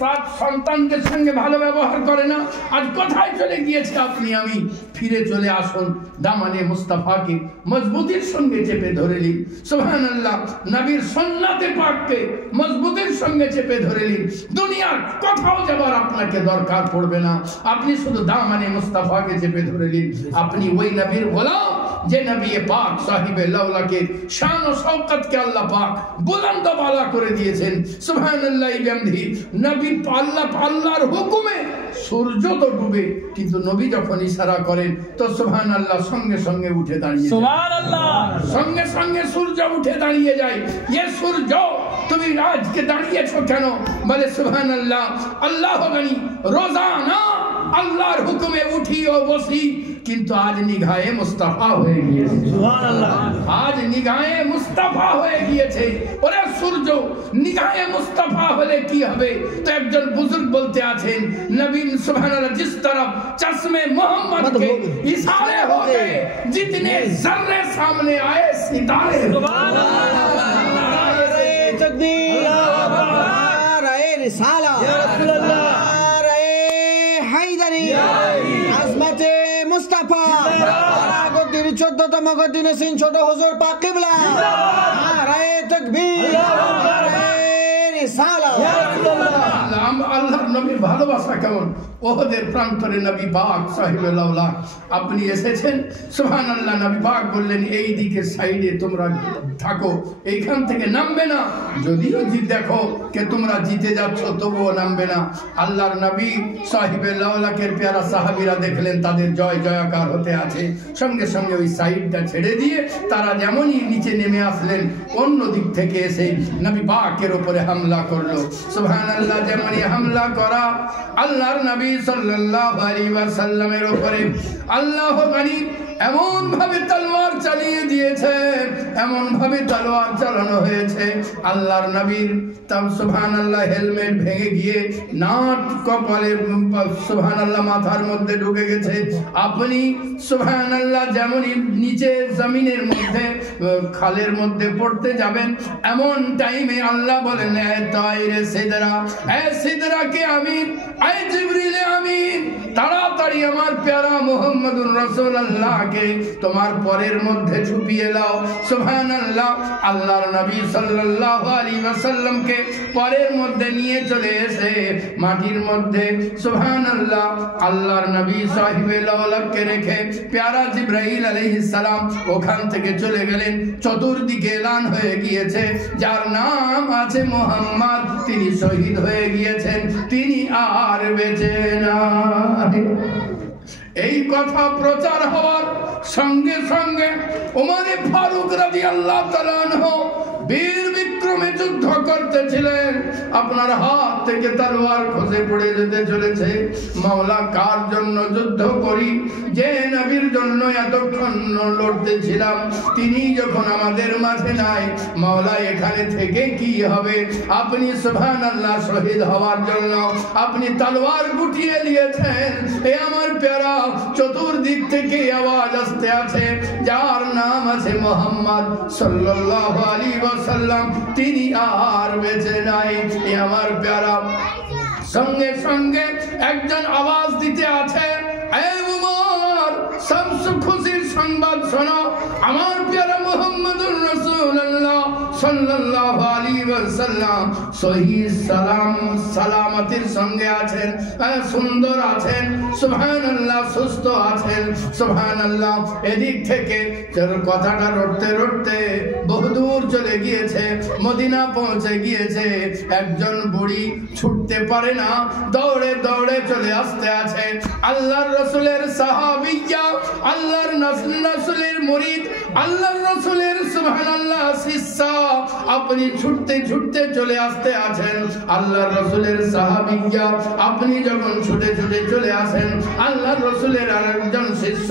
সাত সন্তানদের সঙ্গে ভালো ব্যবহার করে না, আজ কোথায় চলে গিয়েছে আপনি আমি? ফিরে চলে আসুন, দামানে মুস্তাফাকে মজবুতির সঙ্গে চেপে ধরে নিন। সুবহানাল্লাহ, নবীর সুন্নাতে পাককে মজবুতির সঙ্গে চেপে ধরে নিন। দুনিয়ার কোথাও যাবার আপনাকে দরকার পড়বে না, আপনি শুধু দামানে মুস্তাফাকে চেপে ধরে নিন। আপনি ওই নবীর গোলাম যে নবী পাক সাহিবে লাউলাকে শান ও শওকতকে আল্লাহ পাক বুলন্দ বালা করে দিয়েছেন। সুবহানাল্লাহ, বিহামদিহি। নবী আল্লাহর হুকুমে সূর্য তো ডুবে, কিন্তু নবী যখন ইশারা করেন তো সুবহানাল্লাহ সঙ্গে সঙ্গে উঠে দাঁড়িয়ে যায়। সুবহানাল্লাহ, সঙ্গে সঙ্গে সূর্য উঠে দাঁড়িয়ে যায়। ये সূর্য তুমি আজকে দাঁড়িয়েছো কেন? বলে সুবহানাল্লাহ, আল্লাহ গানি রোজানা আল্লাহর হুকুমে উঠি ও বসি, কিন্তু আজ নিগাহে মুস্তাফা হয়ে গিয়েছে। সুবহানাল্লাহ, আজ নিগাহে মুস্তাফা হয়ে গিয়েছে। ওরে সূর্য নিগাহে মুস্তাফা হলে কি হবে? তো একজন বুজুর্গ বলতে আছেন, নবী সুবহানাল্লাহ जिस तरफ चश्मे मोहम्मद के इशारे हो गए, जितने जर्रे सामने आए सितारे। सुबहानल्लाह, नारे तकबीर, नारे रिसाला, या रसूल अल्लाह, नारे हैदरी, आज़मते मुस्तफा, गद्दीर 14तम गद्दीर सिंह ছোট হুজুর পাক কিবলা, নারে তাকবীর, নারে রিসালা, ইয়া রাসূলুল্লাহ। আল্লাহর নবীর ভালোবাসা কেমন? ওহদের প্রান্তরে নবী পাক সাহিবে লাউলা আপনি এসেছেন। সুবহানাল্লাহ, নবী পাক বললেন এই দিকে সাইডে তোমরা থাকো, এইখান থেকে নামবে না। যদিও দেখো কে তোমরা জিতে যাচ্ছ তবুও নামবে না। আল্লাহর নবী সাহিবে লাউলাকে পেয়ারা সাহাবীরা দেখলেন তাদের জয় জয়কার হতে আছে, সঙ্গে সঙ্গে ওই সাইডটা ছেড়ে দিয়ে তারা যেমনই নিচে নেমে আসলেন, অন্য দিক থেকে এসে নবী পাকের উপরে হামলা করলো। সুবহানাল্লাহ, যেমনই হামলা করা আল্লাহর নবী সাল্লাল্লাহু আলাইহি ওয়াসাল্লামের উপরে আল্লাহ গানি এমন ভাবে তলোয়ার চালিয়ে দিয়েছে, এমন ভাবে তলোয়ার চালানো হয়েছে আল্লাহর নবীর তাম সুবহানাল্লাহ হেলমেট ভেঙে গিয়ে নাট কপালের সুবহানাল্লাহ মাথার মধ্যে ঢুকে গেছে। আপনি সুবহানাল্লাহ যেমনই নিচে জমিনের মধ্যে খালের মধ্যে পড়তে যাবেন, এমন টাইমে আল্লাহ বলেন এ তায়রে সিদরা, এ সিদরাকে আমিন, এ জিবরিল আমিন, তাড়াতাড়ি আমার প্যারা মুহাম্মদুর রাসূলুল্লাহকে তোমার পরের মধ্যে ছুপিয়ে দাও। সুবহানাল্লাহ, আল্লাহর নবী সাল্লাল্লাহু আলাইহি ওয়াসাল্লামকে পরের মধ্যে নিয়ে চলে এসে মাটির মধ্যে সুবহানাল্লাহ আল্লাহর নবী সাহিবে লাউলাকে রেখে প্যারা জিবরাইল আলাইহিস সালাম ওখান থেকে চলে গেলেন। চতুর্দিকে এলান হয়ে গিয়েছে যার নাম আছে মুহাম্মদ, তিনি শহীদ হয়ে গিয়েছেন, তিনি আর বেঁচে নাই। এই কথা প্রচার হওয়ার সঙ্গে সঙ্গে ওমরে ফারুক রাদিয়াল্লাহু তাআলা আনহু বীর বিক্রমে যুদ্ধ করতেছিলেন। আপনার হাত থেকে তলোয়ার খসে পড়ে যেতে চলেছে। মাওলা কার জন্য যুদ্ধ করি? যে নবীর জন্য এতক্ষণ লড়তেছিলাম, তিনি যখন আমাদের মাঝে নাই, মাওলা এখানে থেকে কি হবে? আপনি সুবহানাল্লাহ শহীদ হওয়ার জন্য আপনি তলোয়ার গুটিয়ে নিয়েছেন। এ আমার প্যারা, চতুর্দিক থেকে আওয়াজ আসতে আছে যার নাম আছে মুহাম্মদ সাল্লাল্লাহু আলাইহি ওয়াসাল্লাম, তিনি আর বেঁচে নাই। এ আমার প্যারা, সঙ্গে সঙ্গে একজন আওয়াজ দিতে আছে, এ উমর, সবচেয়ে খুশির সংবাদ শোনো, আমার প্যারা মুহাম্মদুর রাসূলুল্লাহ সাল্লাল্লাহু আলাইহি ওয়াসাল্লাম সহিহ সালামতির সঙ্গে আছেন, সুন্দর আছেন, সুবহানাল্লাহ সুস্থ আছেন। সুবহানাল্লাহ, এদিক থেকে কথাটা রটতে রটতে বহুদূর চলে গিয়েছে, মদিনা পৌঁছে গিয়েছে। একজন বুড়ি ছুটতে পারে না, দৌড়ে দৌড়ে চলে আসতে আছে। আল্লাহর রাসূলের সাহাবিয়া, আল্লাহর রাসূলের মুরিদ, আল্লাহর রাসূলের সুবহানাল্লাহ শিষ্য, আপনি ছুটতে ছুটতে চলে আসতে আছেন। আল্লাহর রাসূলের সাহাবিয়া, আপনি যখন ছুটে ছুটে চলে আসেন, আল্লাহর রাসূলের আরেকজন শিষ্য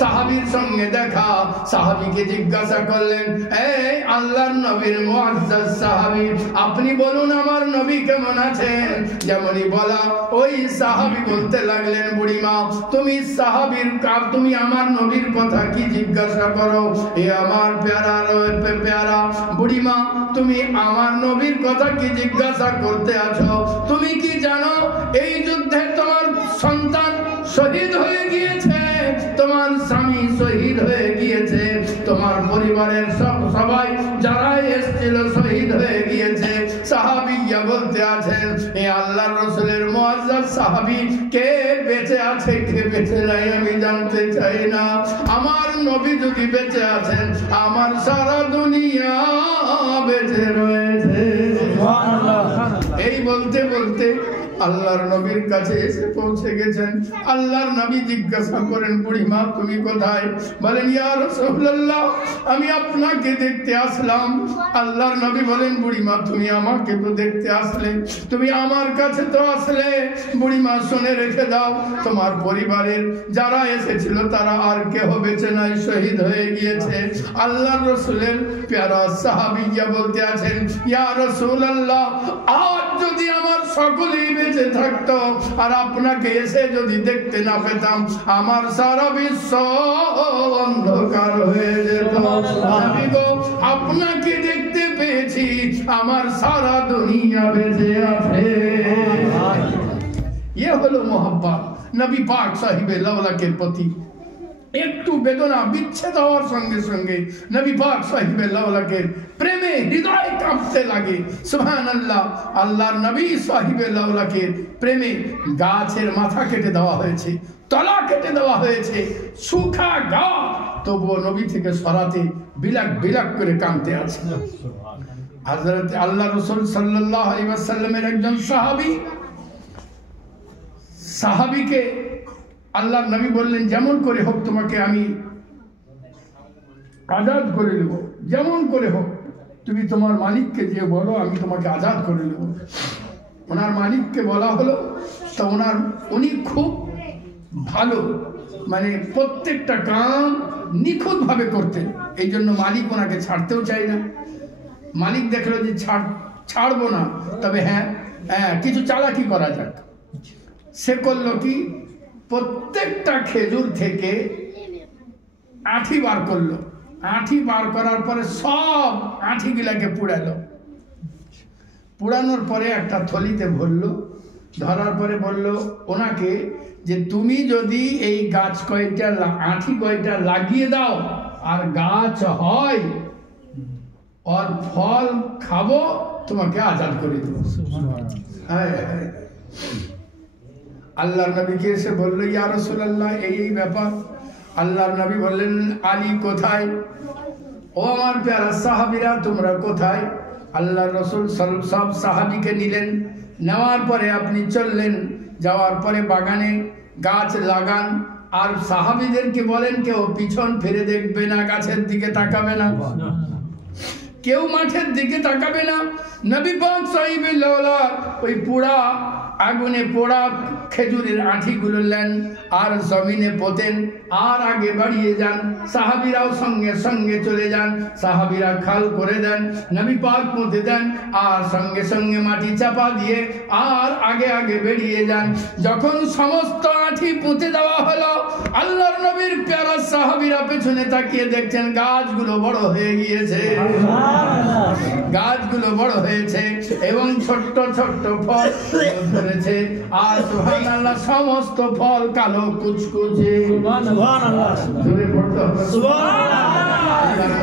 সাহাবীর সঙ্গে দেখা। সাহাবীকে জিজ্ঞাসা করলেন, এই আল্লাহর নবীর মুআজ্জাজ সাহাবী, আপনি বলুন আমার নবী কেমন আছেন? যেমনই বলা ওই সাহাবী বলতে লাগলেন, বুড়িমা তুমি সাহাবীর তুমি আমার নবীর কথা কি জিজ্ঞাসা করো? এ আমার প্যারা বুড়িমা, তুমি আমার নবীর কথা কি জিজ্ঞাসা করতে আছো? তুমি কি এই যুদ্ধে তোমার সন্তান শহীদ হয়ে গিয়েছে, তোমার স্বামী শহীদ হয়ে গিয়েছে, তোমার পরিবারের সবাই যারা এসেছিল শহীদ হয়ে গিয়েছে। সাহাবীরা বলতে আছেন, এ আল্লাহর রাসূলের মুআজ্জাজ সাহাবী কে বেঁচে আছে কে বেঁচে নাই আমি জানতে চাই না। আমার নবী যদি বেঁচে আছেন, আমার সারা দুনিয়া বেঁচে রয়েছে। এই বলতে বলতে আল্লাহর নবীর কাছে এসে পৌঁছে গেছেন। আল্লাহর নবী জিজ্ঞাসা করেন, বুড়িমা তুমি কোথায়? বলেন, ইয়া রাসূলুল্লাহ আমি আপনাকে দেখতে আসলাম। আল্লাহর নবী বলেন, বুড়িমা তুমি আমাকে তো দেখতে আসলে, তুমি আমার কাছে তো আসলে। বুড়িমা শুনে রেখে দাও, তোমার পরিবারের যারা এসেছিল তারা আর কেহ বেঁচে নাই, শহীদ হয়ে গিয়েছে। আল্লাহর রাসূলের প্যারা সাহাবীরা বলতে আছেন, ইয়া রাসূলুল্লাহ আজ যদি আমার সকলেই বেঁচে থাকতো আর আপনাকে এসে যদি দেখতে না পেতাম, আমার সারা বিশ্ব অন্ধকার হয়ে যেত। আমি গো আপনাকে দেখতে পেয়েছি, আমার সারা দুনিয়া বেঁচে আছে। এ হলো মোহাব্বত নবী পাক সাহিবে লাওলাকের প্রতি। একটু বেদনা বিচ্ছেদ হওয়ার সঙ্গে সঙ্গে নবী পাক সাহিবে লাওলাকের প্রেমে হৃদয় কাঁপতে লাগে। সুবহানাল্লাহ। আল্লাহর নবী সাহিবে লাওলাকের প্রেমে গাছের মাথা কেটে দেওয়া হয়েছে, তলা কেটে দেওয়া হয়েছে, শুকা গাছ, তবুও নবী থেকে সরাতে বিলাক বিলাক করে কাঁদতে আছে। হযরত আল্লাহ রাসূল সাল্লাল্লাহু আলাইহি ওয়াসাল্লামের একজন সাহাবীকে আল্লাহর নবী বললেন, যেমন করে হোক তোমাকে আমি আজাদ করে দেব, যেমন করে হোক তুমি তোমার মালিককে যে বলো আমি তোমাকে আজাদ করে দেব। ওনার মালিককে বলা হলো, তো উনি খুব ভালো, মানে প্রত্যেকটা কাম নিখুঁত ভাবে করতেন, এই জন্য মালিক ওনাকে ছাড়তেও চাই না। মালিক দেখলো যে ছাড়বো না, তবে হ্যাঁ কিছু চালাকি করা যাক। সে করলো কি, প্রত্যেকটা খেজুর থেকে আঠি বার করলো, আঠি বার করার পরে সব আঠিগুলাকে পুড়ালো, পুড়ানোর পরে একটা থলিতে ভরলো, ধরার পরে বলল ওনাকে যে তুমি যদি এই গাছ কয়টা আঠি কয়টা লাগিয়ে দাও আর গাছ হয় আর ফল খাবো, তোমাকে আজাদ করে দেবো। আল্লাহর নবীকে এসে বললো, ইয়া রাসূলুল্লাহ এই ব্যাপার। আল্লাহর নবী বললেন, আলী কোথায়? ও আমার প্যারা সাহাবীরা তোমরা কোথায়? আল্লাহর রাসূল সব সাহাবীকে নিলেন, নেওয়ার পরে আপনি চললেন, যাওয়ার পরে বাগানে গাছ লাগান আর সাহাবীদেরকে বলেন কেউ পিছন ফিরে দেখবে না, গাছের দিকে তাকাবে না, কেউ মাঠের দিকে তাকাবে না। নবী পাক সাহিবে লাওলা ওই পোড়া আগুনে পোড়া খেজুরের আঠিগুলো নেন আর জমিনে পোতেন আর আগে বাড়িয়ে যান। সাহাবীরাও সঙ্গে সঙ্গে চলে যান, সাহাবীরা খাল করে দেন, নবী পাক পুঁতে দেন আর সঙ্গে সঙ্গে মাটি চাপা দিয়ে আর আগে আগে বেরিয়ে যান। যখন সমস্ত আঠি পুঁতে দেওয়া হলো, আল্লাহর নবীর প্যারা সাহাবীরা পেছনে তাকিয়ে দেখছেন গাছগুলো বড় হয়ে গিয়েছে, গাছগুলো বড় হয়েছে এবং ছোট্ট ছোট্ট ফল ধরেছে। আর সুবহানাল্লাহ, সমস্ত ফল কালো কুচকুচে। জোরে পড়তে হবে সুবহানাল্লাহ।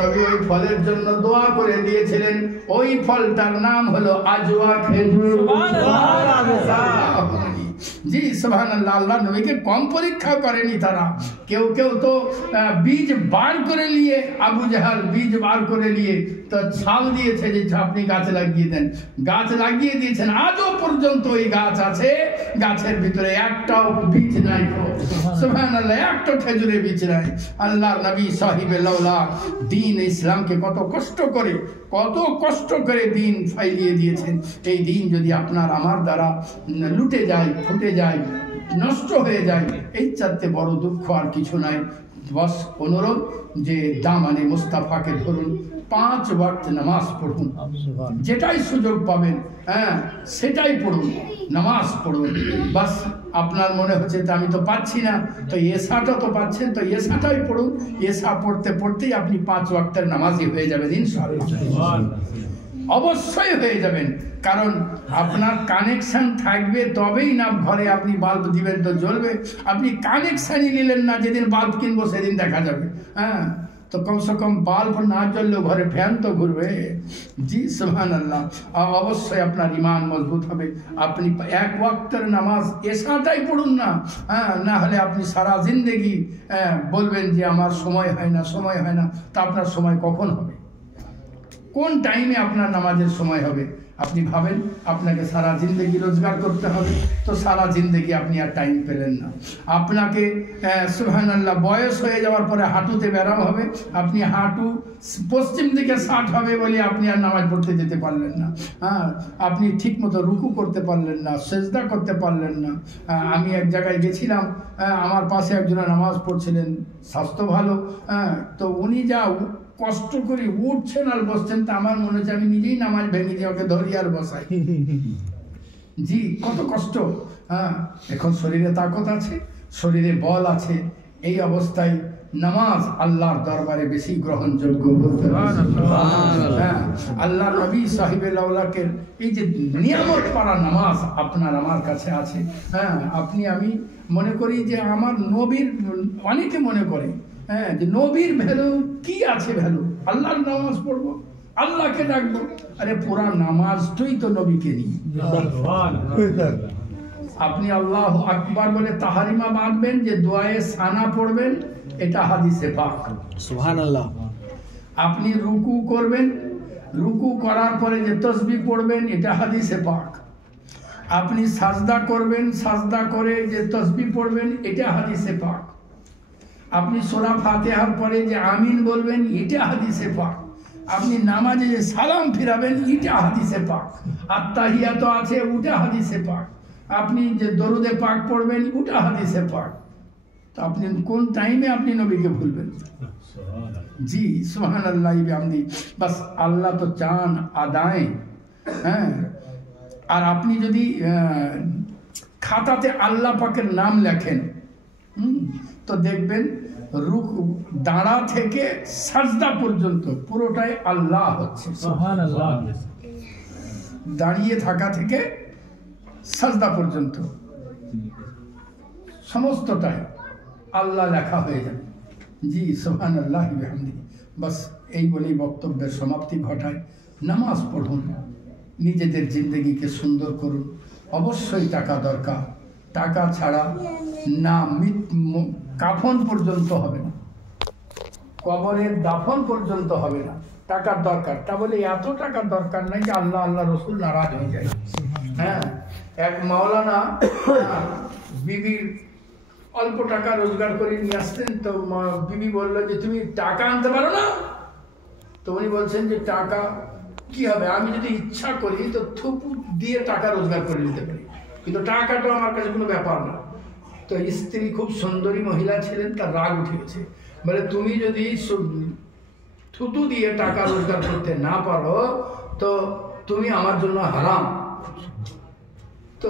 নবী ওই ফলের জন্য দোয়া করে দিয়েছিলেন, ওই ফলটার নাম হলো আজওয়া খেজুর। সুবহানাল্লাহ। জি সুবহানাল্লাহ। আল্লাহ নবীকে কম পরীক্ষা করেনি তারা। কেউ কেউ তো বীজ বার করে নিয়ে, আবু জাহাল বীজ বার করে নিয়ে তো ছাল দিয়েছে যে আপনি গাছে লাগিয়ে দেন, গাছ লাগিয়ে দিয়েছেন, আজও পর্যন্ত ওই গাছ আছে, গাছের ভিতরে একটাও বীজ নাই। সুবহানাল্লাহ, একটা খেজুরের বীজ নাই। আল্লাহর নবী সাহিবে লাওলা দ্বীন ইসলামকে কত কষ্ট করে দ্বীন ফাইলিয়ে দিয়েছেন। এই দ্বীন যদি আপনার আমার দ্বারা লুটে যায়, ফুটে যায়, নষ্ট হয়ে যায়, এই চাইতে বড় দুঃখ আর কিছু নাই। বস অনুরোধ যে দামানে মুস্তাফাকে ধরুন, 5 ওয়াক্ত নামাজ পড়ুন, যেটাই সুযোগ পাবেন সেটাই পড়ুন, নামাজ পড়ুন। বাস আপনার মনে হচ্ছে তো আমি তো পাচ্ছি না, তো এসাটা তো পাচ্ছেন, তো এসাটাই পড়ুন। এসা পড়তে পড়তেই আপনি 5 ওয়াক্তের নামাজি হয়ে যাবেন ইনশাআল্লাহ, অবশ্যই হয়ে যাবেন। কারণ আপনার কানেকশন থাকবে তবেই না ঘরে আপনি বাল্ব দিবেন তো জ্বলবে। আপনি কানেকশনই নিলেন না, যেদিন বাল্ব কিনবো সেদিন দেখা যাবে। হ্যাঁ, তো কমসে কম বাল্ব না জ্বললেও ঘরে ফ্যান তো ঘুরবে। জি সুবহানাল্লাহ। অবশ্যই আপনার ঈমান মজবুত হবে। আপনি এক ওয়াক্তের নামাজ এশাটাই পড়ুন না, হ্যাঁ, না হলে আপনি সারা জিন্দেগি বলবেন যে আমার সময় হয় না, সময় হয় না। তা আপনার সময় কখন হবে? কোন টাইমে আপনার নামাজের সময় হবে? আপনি ভাবেন আপনাকে সারা জিন্দেগি রোজগার করতে হবে, তো সারা জিন্দেগি আপনি আর টাইম পেলেন না। আপনাকে সুবহানাল্লাহ বয়স হয়ে যাওয়ার পরে হাঁটুতে ব্যারাম হবে, আপনি হাঁটু পশ্চিম দিকে 60 হবে বলে আপনি আর নামাজ পড়তে যেতে পারলেন না। হ্যাঁ, আপনি ঠিকমতো রুকু করতে পারলেন না, সেজদা করতে পারলেন না। আমি এক জায়গায় গেছিলাম, আমার পাশে একজনের নামাজ পড়ছিলেন, স্বাস্থ্য ভালো, তো উনি যা কষ্ট করে উঠছেন আর বসছেন, তা আমার মনে হচ্ছে আমি নিজেই নামাজ ভেঙে দিয়ে ওকে ধরি আর বসাই। জি, কত কষ্ট। হ্যাঁ, এখন শরীরে তাকত আছে, শরীরে বল আছে, এই অবস্থায় নামাজ আল্লাহর দরবারে বেশি গ্রহণযোগ্য বলতে হ্যাঁ, আল্লাহ নবী সাহিবে লাউলাকের এই যে নিয়ামত পারা নামাজ আপনার আমার কাছে আছে। হ্যাঁ, আপনি আমি মনে করি যে আমার নবীর, অনেকে মনে করে হ্যাঁ যে নবীর ভ্যালু কি আছে, ভ্যালু আল্লাহর নামাজ পড়বো, আল্লাহকে ডাকবো। আরে পুরা নামাজটাই তো নবীকে নিয়ে। আপনি আল্লাহু আকবার বলে তাহারিমা বাঁধবেন, যে দোয়ায়ে সানা পড়বেন, এটা হাদিসে পাক। সুবহানাল্লাহ। আপনি রুকু করবেন, রুকু করার পরে যে তাসবিহ পড়বেন, এটা হাদিসে পাক। আপনি সাজদা করবেন, সাজদা করে যে তাসবিহ পড়বেন, এটা হাদিসে পাক। আপনি সূরা ফাতিহার পরে যে আমিন বলবেন, এটা হাদিসে পাক। আপনি নামাজে যে সালাম ফিরাবেন, এটা হাদিসে পাক। আর তাহিয়াত আছে, ওটা হাদিসে পাক। আপনি যে দরুদে পাক পড়বেন, ওটা হাদিসে পাক। তো আপনি কোন টাইমে আপনি নবীকে ভুলবেন? জি সুবহানাল্লাহ বিহামদি। বাস আল্লাহ তো চান আদায়। হ্যাঁ, আর আপনি যদি খাতাতে আল্লাহ পাকের নাম লেখেন, তো দেখবেন রুকু দাঁড়া থেকে সাজদা পর্যন্ত পুরোটাই আল্লাহ হচ্ছে। সুবহানাল্লাহ। দাঁড়িয়ে থাকা থেকে সাজদা পর্যন্ত সমস্তটাই আল্লাহ লেখা হয়ে যাবে। জি সুবহানাল্লাহ বিহামদি। বাস এই বলেই বক্তব্যের সমাপ্তি ঘটায়। নামাজ পড়ুন, নিজেদের জিন্দগিকে সুন্দর করুন। অবশ্যই টাকা দরকার, টাকা ছাড়া না কাফন পর্যন্ত হবে না, কবরের দাফন পর্যন্ত হবে না। টাকার দরকার, তা বলে এত টাকার দরকার নাই যে আল্লাহ আল্লাহ রসুল নারাজ হয়ে যায়। হ্যাঁ, এক মাওলানা বিবির অল্প টাকা রোজগার করে নিয়ে আসতেন, তো বিবি বললো যে তুমি টাকা আনতে পারো না? তো উনি বলছেন যে টাকা কি হবে, আমি যদি ইচ্ছা করি তো থুপু দিয়ে টাকা রোজগার করে নিতে পারি, কিন্তু টাকাটা আমার কাছে কোনো ব্যাপার না। তো স্ত্রী খুব সুন্দরী মহিলা ছিলেন, তার রাগ উঠে গেছে, বলে তুমি যদি থুতু দিয়ে টাকা রোজগার করতে না পারো তো তুমি আমার জন্য হারাম। তো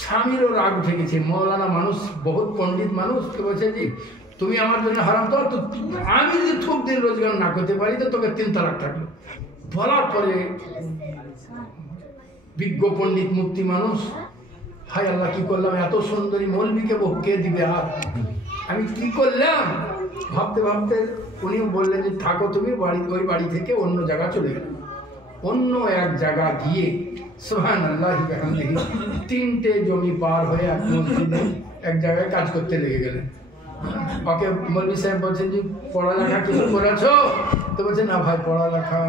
স্বামীরও রাগ উঠে গেছে, মৌলানা মানুষ, বহুত পণ্ডিত মানুষ, তো বলছে যে তুমি আমার জন্য হারাম, তো আমি যদি থুপ দিয়ে রোজগার না করতে পারি তো তোকে 3 তালাক থাকলো। বলার পরে বিজ্ঞ পণ্ডিত মুক্তি মানুষ, হায় আল্লাহ কি করলাম, এত সুন্দরী মৌলবীকে বউ কে দিবে, আর আমি কি করলাম ভাবতে ভাবতে উনি বললেন যে থাকো তুমি ওই বাড়ি থেকে অন্য জায়গা চলে গেল। অন্য এক জায়গা গিয়ে সুবহানাল্লাহ বিহামদিহি 3টে জমি পার হয়ে এক মসজিদে এক জায়গায় কাজ করতে লেগে গেলেন। ওকে মৌলভী সাহেব বলছেন যে পড়ালেখা কিছু করেছো? তো বলছে না ভাই, পড়ালেখা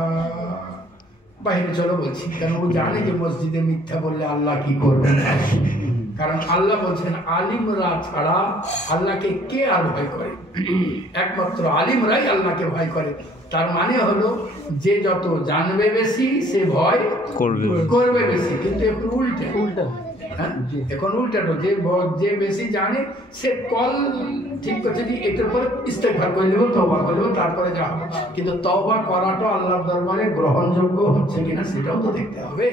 বাইরে চলো বলছি, কারণ ও জানে যে মসজিদে মিথ্যা বললে আল্লাহ কি করবে। কারণ আল্লাহ বলছেন আলিমরা ছাড়া আল্লাহকে কে আর ভয় করে, একমাত্র আলিমরাই আল্লাহকে ভয় করে। তার মানে হলো যে যত জানবে বেশি সে ভয় করবে বেশি, কিন্তু এখন উল্টা। হ্যাঁ, এখন উল্টাটো, যে বেশি জানে সে কল ঠিক করছে যে এটার পরে ইস্তেগফার করে নেব, তওবা করে নেব, তারপরে যা হবে। কিন্তু তওবা করাটা আল্লাহর দরবারে গ্রহণযোগ্য হচ্ছে কিনা সেটাও তো দেখতে হবে,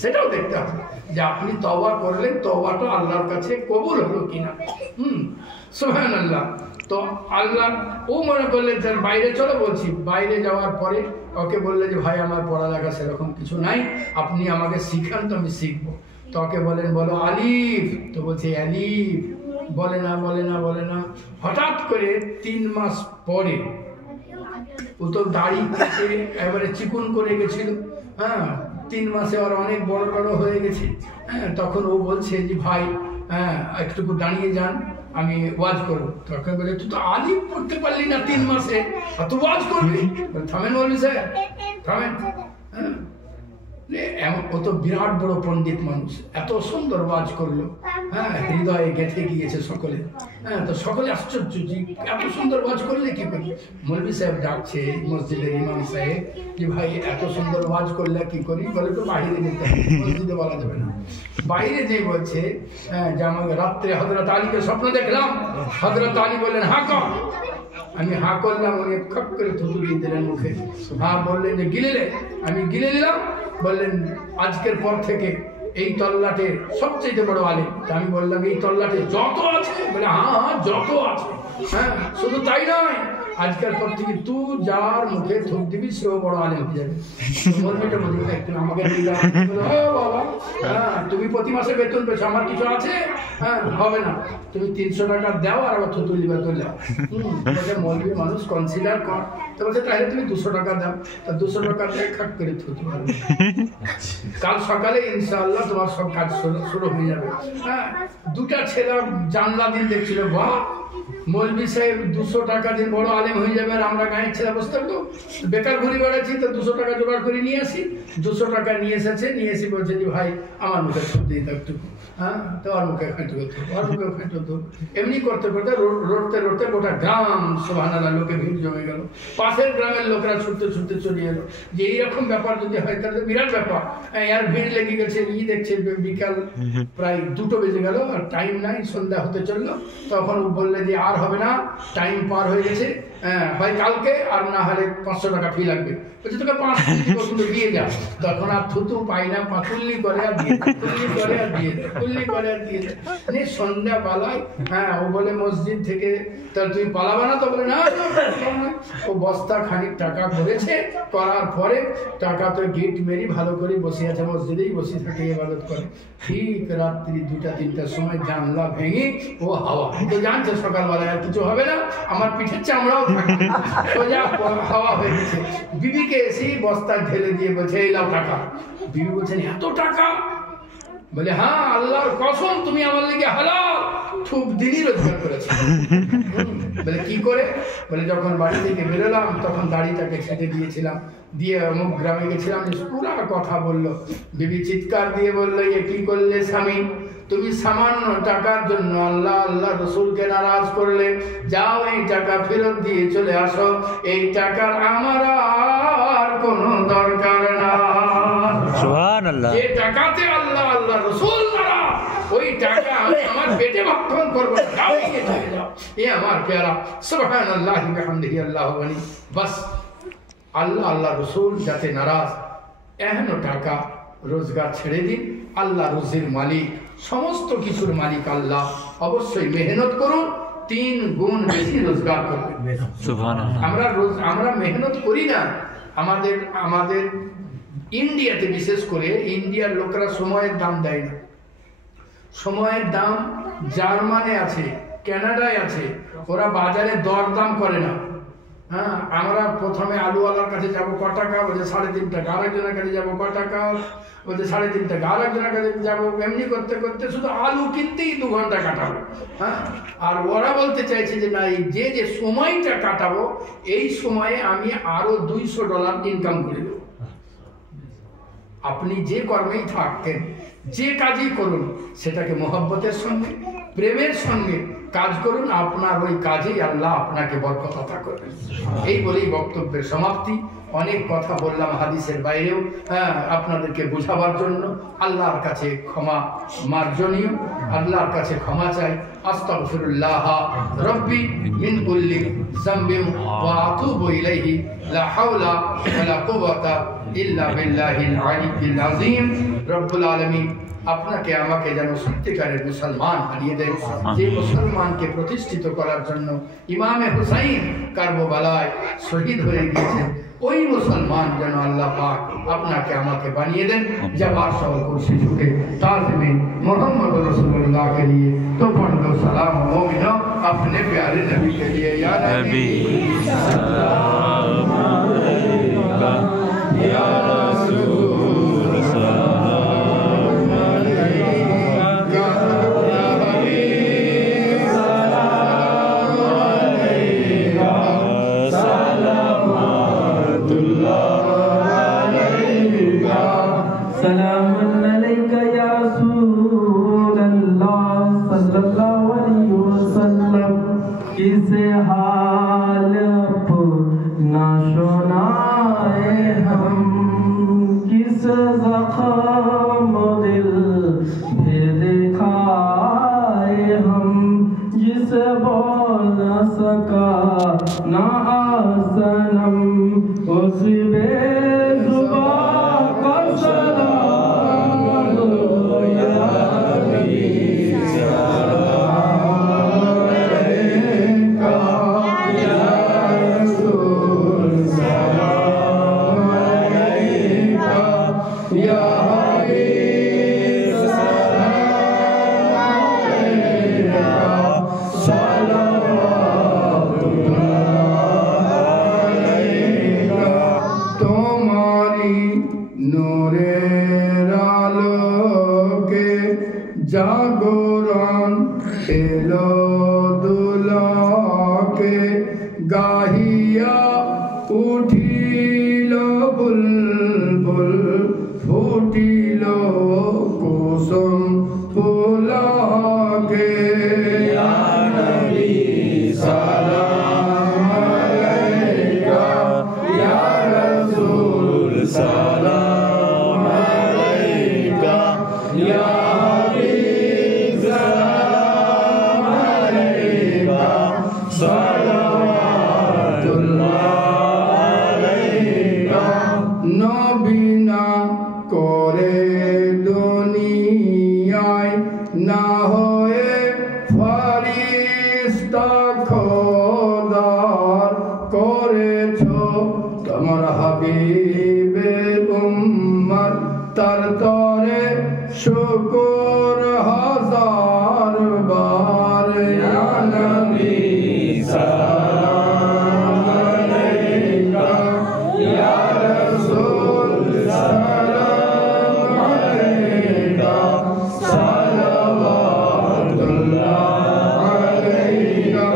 সেটাও দেখতে হবে যে আপনি তওবা করলেন, তওবাটা আল্লাহর কাছে কবুল হলো কিনা। সুবহানাল্লাহ। তো আল্লাহ ও মনে করলেন তার বাইরে চলো, বলছি বাইরে যাওয়ার পরে ওকে বললে যে ভাই আমার পড়ালেখা সেরকম কিছু নাই, আপনি আমাকে শিখান তো আমি শিখবো। তো ওকে বলেন বলো আলিফ, তো বলছে আলিফ, বলে না বলে না বলে না। হঠাৎ করে 3 মাস পরে ও তো দাড়ি কেটে এবারে চিকুন করে গেছিল, হ্যাঁ 3 মাসে আর অনেক বড় বড় হয়ে গেছে। হ্যাঁ তখন ও বলছে যে ভাই হ্যাঁ একটুকু দাঁড়িয়ে যান, আমি ওয়াজ করবো। তখন বলে তুই তো আলিফ পড়তে পারলি না 3 মাসে, আর তুই ওয়াজ করবি? থামেন বলবি স্যার, থামেন। হ্যাঁ ও তো বিরাট বড় পণ্ডিত মানুষ, এত সুন্দর ওয়াজ করলো, হ্যাঁ হৃদয়ে গেঁথে গিয়েছে সকলে। হ্যাঁ তো সকলে আশ্চর্য, এত সুন্দর ওয়াজ করলে কি করি? মৌলভী সাহেব ডাকছে মসজিদের ইমাম সাহেব যে ভাই এত সুন্দর ওয়াজ করলে কি করি? বলে তো বাইরে যেতে হবে, মসজিদে বলা যাবে না। বাইরে যে বলছে যে আমাকে রাত্রে হযরত আলীকে স্বপ্ন দেখলাম। হযরত আলী বললেন হা কর। আমি হা করলাম, উনি খপ করে থুতু দিয়ে দিলেন মুখে। হ্যাঁ বললেন যে গিলে, আমি গিলে নিলাম। বললেন আজকের পর থেকে এই তল্লাটে সবচেয়ে বড় আলেম। আমি বললাম এই তল্লাটে যত আছে? বলে হ্যাঁ যত আছে। হ্যাঁ শুধু তাই নয়, আজকের পর থেকে তুই যার মুখে থুক দিবি সেও বড় আলেম হয়ে যাবে। মলবিটা বলবে একটু আমাকে বাবা, হ্যাঁ তুমি প্রতি মাসে বেতন পেছো, আমার কিছু আছে? হ্যাঁ হবে না, তুমি 300 টাকা দাও আর আবার থুতু দিবা তুলে। মলবি মানুষ কনসিডার কর। তো বলছে তাহলে তুমি 200 টাকা দাও। তা 200 টাকা দিয়ে খাট করে থুতু পারবে। কাল সকালে ইনশাআল্লাহ তোমার সব কাজ শুরু হয়ে যাবে। হ্যাঁ 2টা ছেলে জানলা দিন দেখছিল, বাহ মৌলভী সাহেব 200 টাকা দিন বড় আলেম হয়ে যাবে, আর আমরা গাঁয়ের ছেলে বসে থাকবো বেকার ঘুরে বেড়াচ্ছি। তো 200 টাকা জোগাড় করে নিয়ে আসি। 200 টাকা নিয়ে এসেছে, নিয়ে এসে বলছে যে ভাই আমার মুখে ছুট দিয়ে একটুকু। হ্যাঁ তো আর মুখে ফেঁটে হতো, আর মুখে ফেঁটে হতো। এমনি করতে করতে রোডতে রোডতে গোটা গ্রাম সুবহানাল্লাহ লোকে ভিড় জমে গেল। পাশের গ্রামের লোকরা ছুটতে ছুটতে চলে এলো যে এইরকম ব্যাপার যদি হয় তাহলে বিরাট ব্যাপার। এর ভিড় লেগে গেছে। দেখছে বিকাল প্রায় 2টো বেজে গেল, আর টাইম নাই, সন্ধ্যা হতে চললো। তখন বললে যে আর হবে না, টাইম পার হয়ে গেছে, হয় কালকে, আর না হলে 500 টাকা ফি লাগবে। বলছে তোকে 500 দিয়ে যা। তখন আর থুতু পাই না, পাতুল্লি করে আর দিয়ে দেয়, তুল্লি করে আর দিয়ে দেয়, তুল্লি করে আর দিয়ে দেয়। সন্ধ্যা পালায়। হ্যাঁ ও বলে মসজিদ থেকে তাহলে তুমি পালাবা না? তো বলে না। ও বস্তা খানিক টাকা করেছে, করার পরে টাকা তো গেট মেরি ভালো করে বসে আছে, মসজিদেই বসে থাকে, ইবাদত করে। ঠিক রাত্রি 2টা-3টার সময় জানলা ভেঙে ও হাওয়া। তো জানছে সকালবেলায় আর কিছু হবে না, আমার পিঠের চামড়াও থাকবে, সোজা হাওয়া হয়ে গেছে। বিবিকে এসে বস্তা ঢেলে দিয়ে বলছে এই লাও টাকা। বিবি বলছেন এত টাকা? বলে হ্যাঁ আল্লাহর কসম তুমি আমার লেগে হালাল খুব দিনই রোজগার করেছো। বলে কি করে? বলে যখন বাড়ি থেকে বেরোলাম তখন দাড়িটাকে ছেটে দিয়েছিলাম, দিয়ে অমুক গ্রামে গেছিলাম, পুরা কথা বললো। বিবি চিৎকার দিয়ে বললো এ কি করলে স্বামী? তুমি সামান্য টাকার জন্য আল্লাহ আল্লাহ রসুলকে নারাজ করলে। যাও এই টাকা ফেরত দিয়ে চলে আসো, এই টাকার আমার আর কোনো দরকার না। সুবহানাল্লাহ। যে টাকাতে আল্লাহ আল্লাহ রসুল নারাজ, ওই টাকা আমি আমার পেটে ভক্ষণ করবো। যাও নিয়ে চলে যাও। এ আমার প্যারা সুবহানাল্লাহি ওয়া বিহামদিহি আল্লাহু আকবার। বাস আল্লাহ আল্লাহ রসুল যাতে নারাজ, এহেন টাকা রোজগার ছেড়ে দিন। আল্লাহ রুজির মালিক, সমস্ত কিছুর মালিক আল্লাহ। অবশ্যই মেহনত করুন, 3 গুণ বেশি রোজগার করবেন। আমরা মেহনত করি না। আমাদের ইন্ডিয়াতে বিশেষ করে ইন্ডিয়ার লোকরা সময়ের দাম দেয় না। সময়ের দাম জার্মানে আছে, কানাডায় আছে, ওরা বাজারে দরদাম করে না। হ্যাঁ আমরা প্রথমে আলুওয়ালার কাছে যাবো, ক টাকা? বলছে 3.5 টাকা। আরেকজনের কাছে যাবো, ক টাকা? বলছে 3.5 টাকা। আরেকজনের কাছে যাবো, এমনি করতে করতে শুধু আলু কিনতেই 2 ঘন্টা কাটাবো। হ্যাঁ আর ওরা বলতে চাইছে যে না, এই যে সময়টা কাটাবো এই সময়ে আমি আরো $200 ইনকাম করে দেবো। আপনি যে কর্মেই থাকেন, যে কাজই করুন, সেটাকে মহব্বতের সঙ্গে, প্রেমের সঙ্গে কাজ করুন। আপনার ওই কাজেই আল্লাহ আপনাকে বরকত আতা করবেন। এই বলেই বক্তব্যের সমাপ্তি। অনেক কথা বললাম হাদিসের বাইরেও, আপনাদেরকে বোঝাবার জন্য। আল্লাহর কাছে ক্ষমা মার্জনীয়, আল্লাহর কাছে ক্ষমা চাই। আস্তাগফিরুল্লাহ রব্বি মিন কুল্লি যামবিন ওয়া আতুবু ইলাইহি লা হাওলা ওয়া লা কুওয়াতা ইল্লা বিল্লাহিল আলিয়্যিল আযীম। রব্বুল আলামিন আপনাকে আমাকে যেন সত্যিকারের মুসলমান বানিয়ে দেন, যে মুসলমানকে প্রতিষ্ঠিত করার জন্য ইমামে হুসাইন কারবালায় শহীদ হয়ে গিয়েছেন, ওই মুসলমান যেন আল্লাহ পাক আপনাকে আমাকে বানিয়ে দেন। जवाब सवाल कुर्सी झुके ताज़िम मोहम्मद रसूलुल्लाह के लिए तो पढ़ दो सलाम मोमिनो अपने प्यारे नबी के लिए। या नबी सलाम अलैका या रसूल सलाम अलैका या हबीब सलाम अलैका सलावतुल्लाह सलामुन अलैका या रसूलल्लाह सल्लल्लाहु अलैहि वसल्लम। किसे हाल अपना सुनाए हम, किस ज़ख्म दिल भी दिखाए हम, जिसे बोल न सका ना सनम, उस बेज़ुबान का सलाम या नबी सलाम अलैका या रसूल सलाम अलैका या हबीब सलाम अलैका तुम्हारी नूरे आलोके जागरण एलो दुलाके गाहिया उठिलो बुलबुल फूटिलो कुसुम फुलाके या नबी सलाम अलैका या रसूल सलाम अलैका या हबीब सलाम अलैका सलावतुल्लाह अलैका। नबीना करे दुनियाয় না হয়ে ফেরেশতা খোদার করেছো তোমার হাবিবের উম্মত তার তরে শুকর হাজার বার। ইয়া নবী সালাম আলাইকা ইয়া রাসূল সালাম আলাইকা সালাওয়াতুল্লাহ আলাইকা।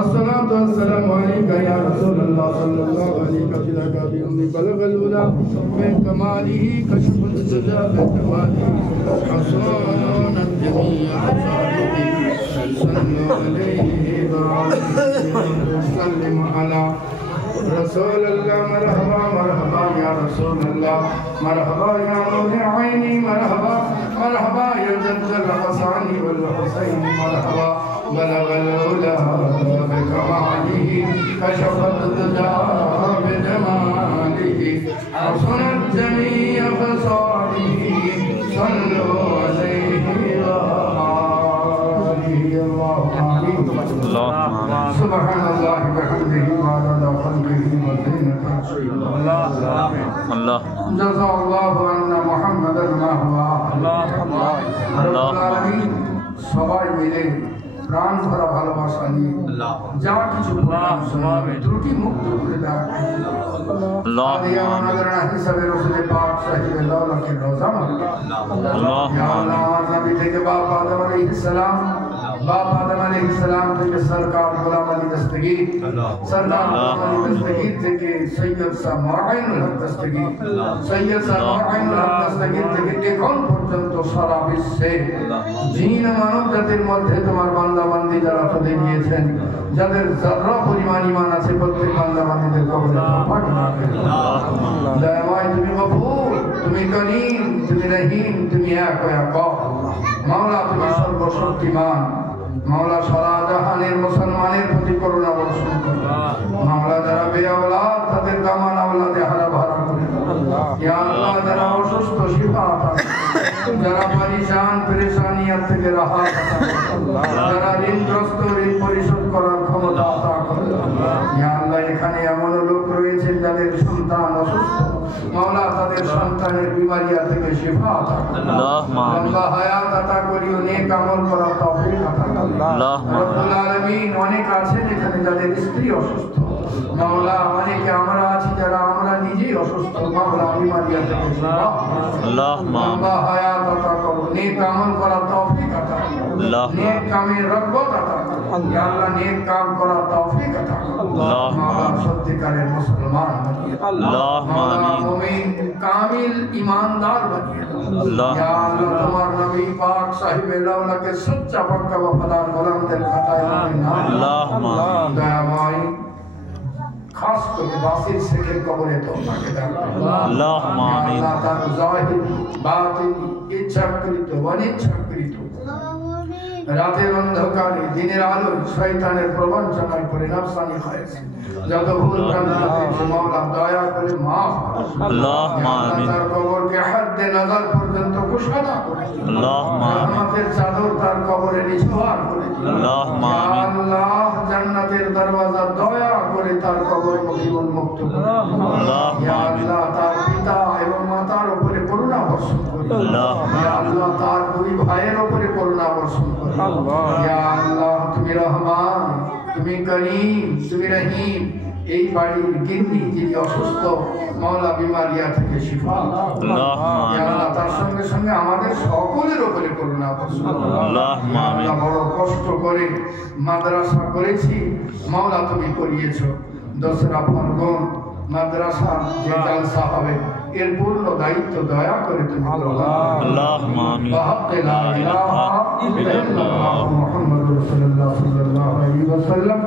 আসসালাতু ওয়াসসালামু আলাইকা ইয়া রাসূলুল্লাহ সাল্লাল্লাহু আলাইহি ওয়াসাল্লাম। বিউম্মি বালাগাল উলা বিকামালিহি কাশফুল দুজা বিকামালিহি হাসানান জামিয়া হাসানাতিহি সাল্লাল্লাহু আলাইহি ওয়া সাল্লাম আলা رسول الله مرحبا مرحبا يا رسول الله مرحبا يا نور عيني مرحبا مرحبا يا جد الحسن والحسين مرحبا بلغ العلا بكماله كشف الدجى بجماله حسنت جميع خصاله صلوا عليه وآله اللهم سبحان الله وبحمده وعدد خلقه وزينة عرشه الله جزا الله عنا محمدا ما هو আলামিন। সবাই মিলে প্রাণ ভরা ভালোবাসা নিয়ে যা কিছু ত্রুটি মুক্ত করে দেয় হিসাবে রসুলের পাক সাহিবে লৌলাকে রোজা নবী থেকে বাপ আদম আলাইহিস সালাম बाप आदम अलैहिस्सलाम থেকে সরকার গোলাম আলী দস্তগীর সরকার গোলাম আলী দস্তগীর থেকে সৈয়দ শাহ মুআইনুল হক দস্তগীর সৈয়দ শাহ মুআইনুল হক দস্তগীর থেকে এখন পর্যন্ত সারা বিশ্বে জিন মানব জাতির মধ্যে তোমার বান্দা বান্দি যারা পদে গিয়েছেন যাদের যারা পরিমাণ ঈমান আছে প্রত্যেক বান্দা বান্দিদের কবরে পাক না দয়াময় তুমি গফুর তুমি করিম তুমি রহিম তুমি এক এক মাওলা তুমি সর্বশক্তিমান মাওলা সারা জাহানের মুসলমানের প্রতি করুণা বর্ষণ করো মাওলা যারা বেআওলাদ তাদের দামান আওলাদে হারা ভরা করে ইয়া আল্লাহ যারা অসুস্থ শিফা আতা যারা পরিশান পেরেশানিয়াত থেকে রাহাত আতা যারা ঋণগ্রস্ত ঋণ পরিশোধ করার ক্ষমতা আতা করো ইয়া আল্লাহ এখানে এমন লোক রয়েছে যাদের সন্তান অসুস্থ মাওলা তাদের সন্তানের বিমারিয়া থেকে শিফা আতা লম্বা হায়াত আতা করিও নেক আমল করার তৌফিক আতা রব্বুল আলামিন অনেক আছেন এখানে যাদের স্ত্রী অসুস্থ মাওলা অনেকে আমরা আছি যারা আমরা নিজেই অসুস্থ মাওলা বিমারিয়া থেকে শিফা লম্বা হায়াত আতা করো নেক আমল করার তৌফিক আতা নেক কামের রগবত আতা ইয়া আল্লাহ নেক কাম করার তৌফিক আতা মাওলা সত্যিকারের মুসলমান মাওলা মুমিন কামিল ঈমানদার বানিয়ে দাও ইয়া আল্লাহ তোমার নবী পাক সাহিবে লাউলা के सच्चा पक्का वफादार গোলামদের খাতায় আল্লাহুম্মা দয়াময় খাস করে বাসির শেখের কবরে তো তাকে দাও আল্লাহুম্মা আমিন আল্লাহ তার জাহির বাতিনি ইচ্ছাকৃত অনিচ্ছাকৃত রাতের অন্ধকারে দিনের আলো শয়তানের প্রবঞ্চনায় পড়ে নফসানি হয়েছে যত ভুল ভ্রান্তি হয়েছে মাওলা দয়া করে maaf আল্লাহুম্মা আমিন তার কবরকে হাদ্দে নজর পর্যন্ত কুশাদা করে আল্লাহুম্মা আমিন রহমতের চাদর তার কবরে নিছাওয়ার করে আল্লাহুম্মা আমিন আল্লাহ জান্নাতের দরওয়াজা দয়া করে তার কবর মুক্তি উন্মুক্ত করে আল্লাহুম্মা আমিন আল্লাহ তার পিতা এবং মাতার উপরে করুণা বর্ষণ করে আল্লাহুম্মা আল্লাহ তার দুই ভাইয়ের উপরে করুণা বর্ষণ করে ইয়া আল্লাহ তুমি রহমান তুমি করিম তুমি রহিম এই বাড়ির গিন্নি যিনি অসুস্থ মাওলা বিমারিয়া থেকে শিফা ইয়া আল্লাহ তার সঙ্গে সঙ্গে আমাদের সকলের উপরে করুণা বর্ষণ আল্লাহুম্মা আমিন বড় কষ্ট করে মাদ্রাসা করেছি মাওলা তুমি করিয়েছো দশরা ফাল্গুন মাদ্রাসা যে জলসা হবে এর পূর্ণ দায়িত্ব দয়া করে তুমি আল্লাহুম্মা আমিন লা ইলাহা ইল্লাল্লাহ মুহাম্মাদুর রাসূলুল্লাহ সাল্লাল্লাহু আলাইহি ওয়াসাল্লাম